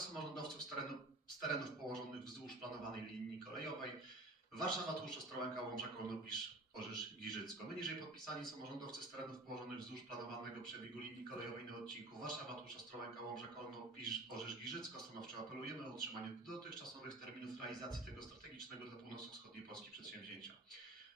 samorządowców z, terenu, z terenów położonych wzdłuż planowanej linii kolejowej Warszawa, Tłuszcz, Ostrołęka, Łomża, Kołnopisz, Orzysz, Giżycko. Wyniżej podpisani samorządowcy z terenów położonych wzdłuż planowanego przebiegu linii kolejowej na odcinku Warszawa, Tłuszcz, Ostrołęka, Łomża, Kołnopisz, Orzysz, Giżycko. Stanowczo apelujemy o utrzymanie dotychczasowych terminów realizacji tego strategicznego dla północno-wschodniej Polski przedsięwzięcia.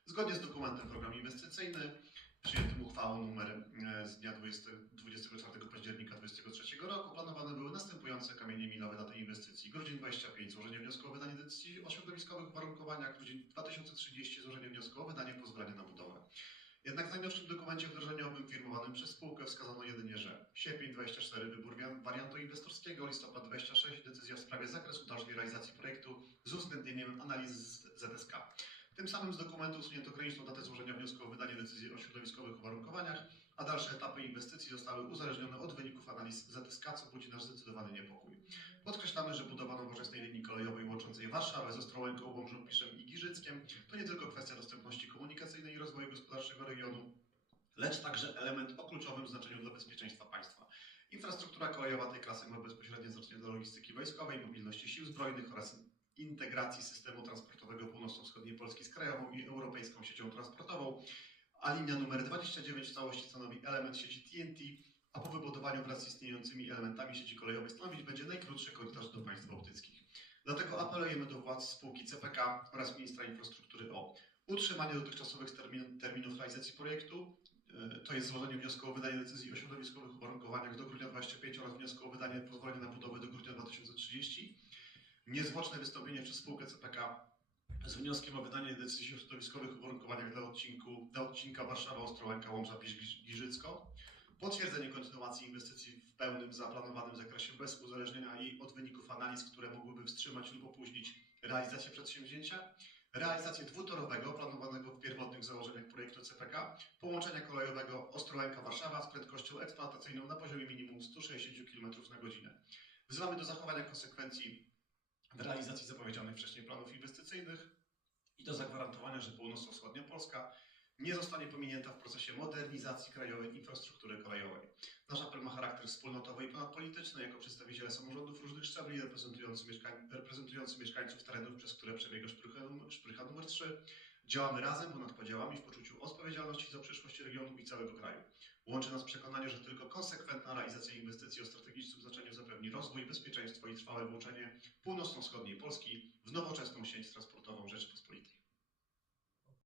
Zgodnie z dokumentem program inwestycyjny przyjętym uchwałą numer e, z dnia 20, 24 października 2023 roku planowane były następujące kamienie milowe na tej inwestycji. Grudzień 25 złożenie wniosku o wydanie decyzji o środowiskowych uwarunkowaniach, grudzień 2030 złożenie wniosku o wydanie pozwolenia na budowę. Jednak w najnowszym dokumencie wdrożeniowym firmowanym przez spółkę wskazano jedynie, że sierpień 24 wybór wariantu inwestorskiego, listopad 26 decyzja w sprawie zakresu dalszej realizacji projektu z uwzględnieniem analizy z ZSK. Tym samym z dokumentu usunięto graniczną datę złożenia wniosku o wydanie decyzji o środowiskowych uwarunkowaniach, a dalsze etapy inwestycji zostały uzależnione od wyników analiz ZSK, co budzi nasz zdecydowany niepokój. Podkreślamy, że budowa nowoczesnej linii kolejowej łączącej Warszawę z Ostrołęką, Łomżą, Piszem i Giżyckiem to nie tylko kwestia dostępności komunikacyjnej i rozwoju gospodarczego regionu, lecz także element o kluczowym znaczeniu dla bezpieczeństwa państwa. Infrastruktura kolejowa tej klasy ma bezpośrednie znaczenie dla logistyki wojskowej, mobilności sił zbrojnych oraz integracji systemu transportowego północno-wschodniej Polski z krajową i europejską siecią transportową, a linia numer 29 w całości stanowi element sieci TNT, a po wybudowaniu wraz z istniejącymi elementami sieci kolejowej stanowić będzie najkrótszy korytarz do państw bałtyckich. Dlatego apelujemy do władz spółki CPK oraz ministra infrastruktury o utrzymanie dotychczasowych termin, terminów realizacji projektu, e, to jest złożenie wniosku o wydanie decyzji o środowiskowych uwarunkowaniach do grudnia 25 oraz wniosku o wydanie pozwolenia na budowę do grudnia 2030, niezwłoczne wystąpienie przez spółkę CPK z wnioskiem o wydanie decyzji o środowiskowych uwarunkowaniach dla, odcinku, dla odcinka Warszawa, Ostrołęka, Łomża, Giżycko, potwierdzenie kontynuacji inwestycji w pełnym zaplanowanym zakresie bez uzależnienia jej od wyników analiz, które mogłyby wstrzymać lub opóźnić realizację przedsięwzięcia, realizację dwutorowego planowanego w pierwotnych założeniach projektu CPK, połączenia kolejowego Ostrołęka-Warszawa z prędkością eksploatacyjną na poziomie minimum 160 km na godzinę. Wzywamy do zachowania konsekwencji w realizacji zapowiedzianych wcześniej planów inwestycyjnych i do zagwarantowania, że północno-wschodnia Polska nie zostanie pominięta w procesie modernizacji krajowej infrastruktury kolejowej. Nasz apel ma charakter wspólnotowy i ponadpolityczny. Jako przedstawiciele samorządów różnych szczebli reprezentujący, mieszkań, reprezentujący mieszkańców terenów, przez które przebiega szprycha, szprycha numer 3, działamy razem ponad podziałami w poczuciu odpowiedzialności za przyszłość regionu i całego kraju. Łączy nas przekonanie, że tylko konsekwentna realizacja inwestycji o strategicznym znaczeniu zapewni rozwój, bezpieczeństwo i trwałe włączenie północno-wschodniej Polski w nowoczesną sieć transportową Rzeczypospolitej.